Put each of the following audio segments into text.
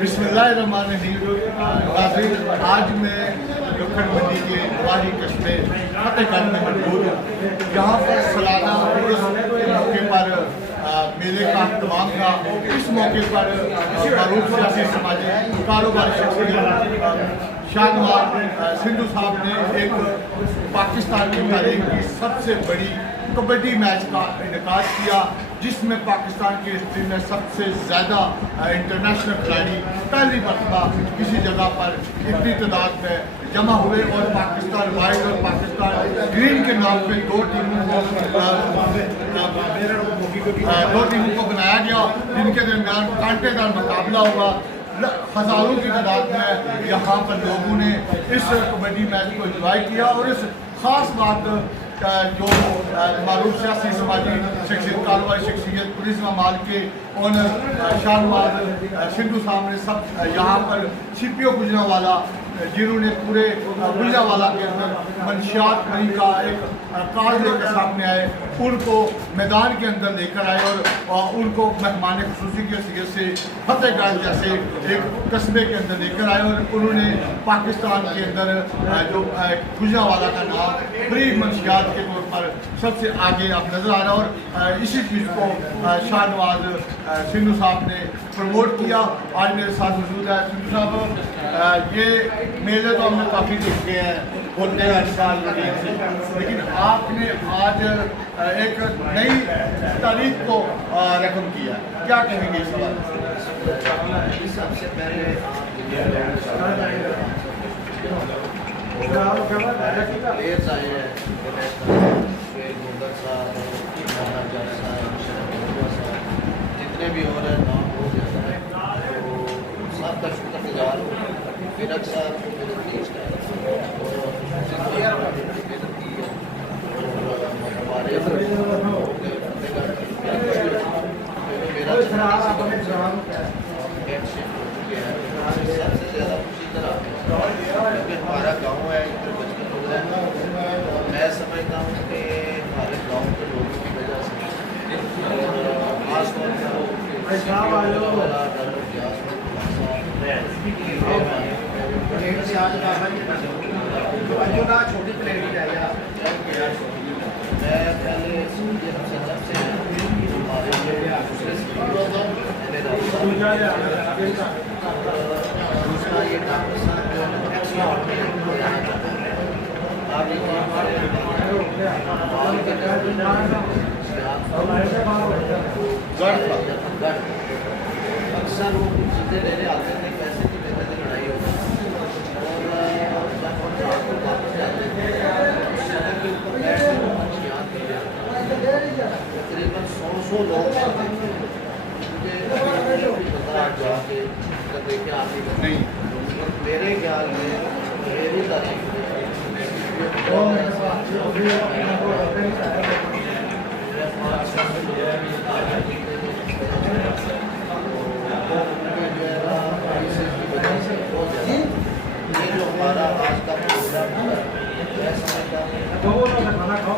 बिस्मिल्लाहिर्रहमानिर्रहीम। आज मैं लोखंड मंडी के वाही कस्बे फतेहगंज में मौजूद हूँ। यहाँ पर सालाना उर्स के मौके पर मेले का अहतमाम था। इस मौके पर मरूफ सियासी समाजी कारोबारी शख्सियत शाहनवाज सिंधु साहब ने एक पाकिस्तान की तारीख की सबसे बड़ी कबड्डी मैच का इनेकाद किया, जिसमें पाकिस्तान की हिस्ट्री में सबसे ज़्यादा इंटरनेशनल खिलाड़ी पहली मरतबा किसी जगह पर इतनी तादाद में जमा हुए और पाकिस्तान वाइट और पाकिस्तान ग्रीन के नाम पे दो टीमों को बनाया गया, जिनके दरमियान कांटेदार मुकाबला होगा। हज़ारों की तादाद में यहाँ पर लोगों ने इस कबड्डी मैच को इंजॉय किया और इस ख़ास बात जो मारूफ सियासी समाजी शख्सियत कारोबारी शख्सियत पुलिस माल के ओनर शाहनवाज सिंधु साहब ने सब यहाँ पर सीपीओ गुजरावाला, जिन्होंने पूरे गुजरावाला के अंदर मंशियात बनी का एक कार्ड लेकर सामने आए, उनको मैदान के अंदर लेकर आए और उनको मेहमान खुसूसी की हैसियत से फतेहगंज जैसे एक कस्बे के अंदर लेकर आए और उन्होंने पाकिस्तान के अंदर जो गुजरावाला का नाम फ्री मंशियात के तौर पर सबसे आगे आप नज़र आ रहा है। और इसी चीज़ को शाहनवाज सिंधु साहब ने प्रमोट किया। आज मेरे साथ मौजूद है सिंधु साहब। ये मेले तो हमने काफ़ी देखे हैं होते हैं हर साल से, लेकिन आपने आज एक नई तारीख को रकम किया, क्या कहेंगे इस बारे में? सबसे पहले प्लेयर्स आए हैं, जितने भी हो रहे हैं नाम हो जाता है, तो सबका शुक्रगुजार हूँ। फिरक साहब को मेरे टेस्ट है सबसे ज़्यादा खुशी तरह क्योंकि हमारा गाँव है, इधर बचपन हो रहा है। मैं समझता हूँ कि हमारे गाँव के लोगों की वजह से खासतौर पर छोटी प्लेट मैं पहले सबसे हमारे दूसरा ये डॉक्टर साहब जो एक्स्ट्रा अक्सर वो कुछ चीज़ें लेने आते थे, पैसे की वजह से लड़ाई होती और तकरीबन 100 लोग जाके देखे आते नहीं। मेरे ख्याल में मेरी तारीफ ये जो हमारा आज का प्रोग्राम है, मैं समझता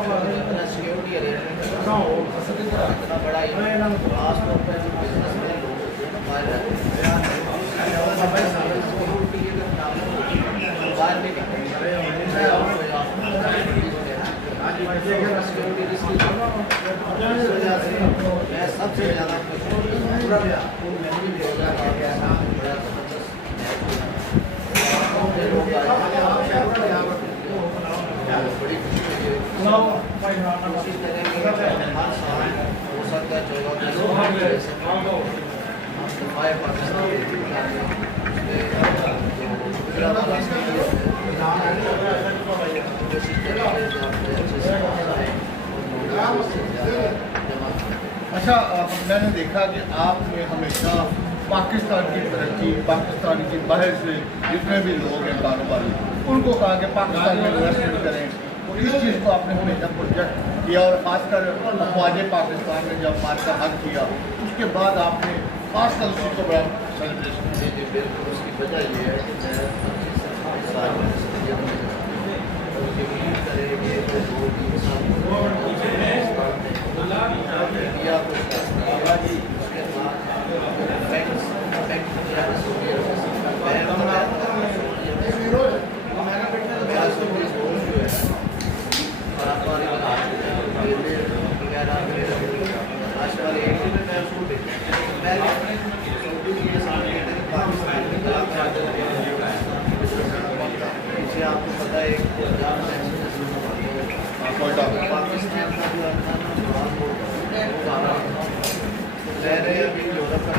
हूँ सिक्योरिटी अरेंजमेंट इतना बड़ा खासतौर पर जो बिजनेस में लोग बाहर रहते हैं मैं सबसे ज़्यादा बड़ी खुशी हर साल हो सकता है 14 अच्छा, मैंने देखा कि आपने हमेशा पाकिस्तान की तरक्की, पाकिस्तान की बाहर से जितने भी लोग हैं कारोबारी, उनको कहा कि पाकिस्तान में इन्वेस्टमेंट करें, तो इस चीज़ को आपने हमेशा प्रोजेक्ट किया और ख़ासकर अफवाज पाकिस्तान ने जब मार्च का हक किया उसके बाद आपने खासकर उसी को बड़ा सेलिब्रेशन जी बिल्कुल। उसकी वजह ये है कि मैं उम्मीद करेंगे कि 2-3 साल इंडिया को उसके बाद कोयटा पाकिस्तान का जो है ना रह रहे अभी यूरोप का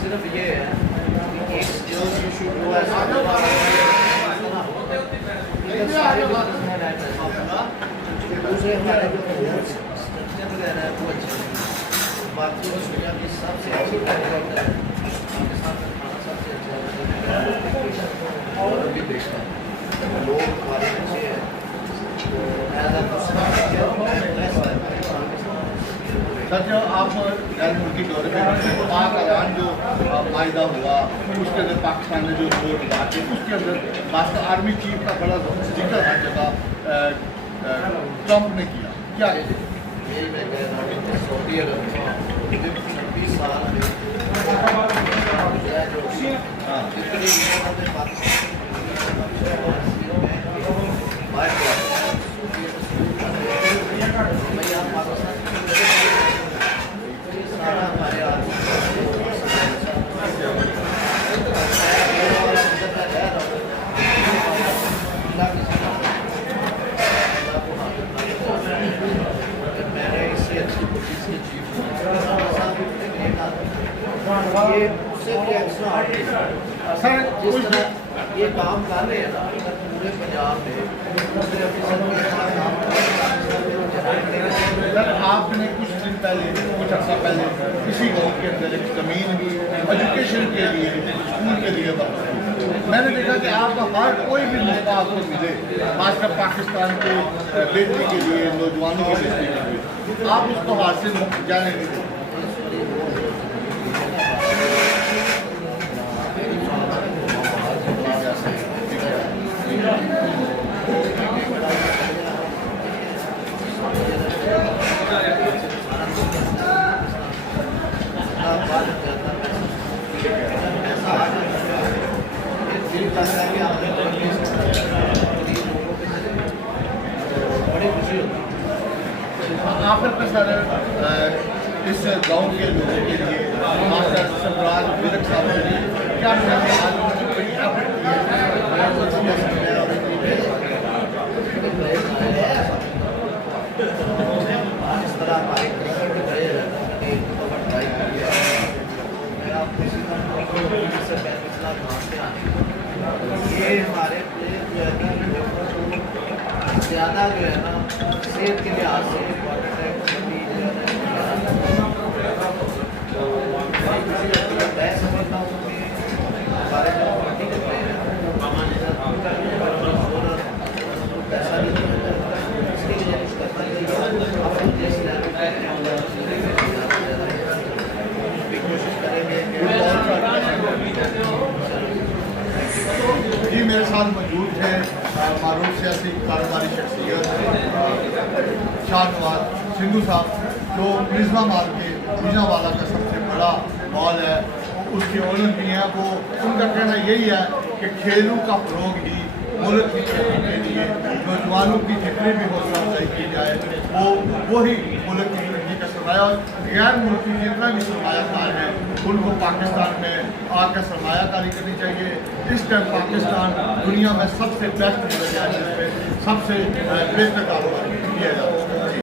सिर्फ ये है कि एक जो इशू हुआ है दूसरे हमारे जो स्ट्रक्चर वगैरह है वो अच्छे नहीं। बाकी दुनिया की सबसे अच्छी कार्यक्रम है पाकिस्तान का खाना सबसे अच्छा है और अभी देखता हूँ लोग हमारे अच्छे हैं सर जो आप गैर मुल्की दौरे में पाक ऐलान जो माहिदा हुआ उसके अंदर पाकिस्तान ने जो वोट डाले उसके अंदर खासकर आर्मी चीफ का बड़ा जिक्र हर जगह ट्रंप ने किया क्या यही मैं कह रहा हूँ कि सऊदी अरब में 26 साल में जितनी ये उससे भी एक्स्ट्रा सर जिस तरह ये काम कर रहे हैं ना पूरे पंजाब में दूसरे ऑफिसर के साथ काम सर आपने कुछ दिन पहले कुछ अर्सा पहले इसी गाँव के अंदर एक ज़मीन भी एजुकेशन के लिए स्कूल के लिए मैंने देखा कि आपका हर कोई भी मौका आपको मिले खासकर पाकिस्तान के बेटने के लिए नौजवानों के बेचने के लिए आप उसको हासिल जाने नहीं देते बड़ी खुशी होती है। आखिर में सर इस गांव के लोगों के लिए खासकर सरफराज विरक साहब के लिए क्या बड़ी इस तरह हमारे क्रिकेट गए ट्राई किया मैं आपको से 35 लाख मांगते आने ये हमारे प्लेयर जो है ना ज़्यादा जो है ना सेहत के लिहाज से इम्पॉर्टेंट है मैं समझता हूँ कि हमारे जो कबड्डी के प्लेयर पैसा नहीं इसके लिए कुछ करना चाहिए आप जिस कोशिश करेंगे जी मेरे साथ मौजूद है मारूफ सियासी कारोबारी शख्सियत शाहनवाज सिंधु साहब जो मिर्ज़ाबाद के मिर्ज़ावाला का सबसे बड़ा मॉल है उसके ओनर भी हैं वो उनका कहना यही है कि खेलों का फ़रोग ही मुल्क की तरक्की के लिए नौजवानों की जितनी भी हौसला अफजाई की जाए वही मुल्क की तरक्की का सरमाया और गैर मुल्की जितना भी सरमायाकार है उनको पाकिस्तान में आकर सरमायाकारी करनी चाहिए। इस टाइम पाकिस्तान दुनिया में सबसे बेस्ट है जिसमें सबसे बेहतर कारोबार किया जाता है।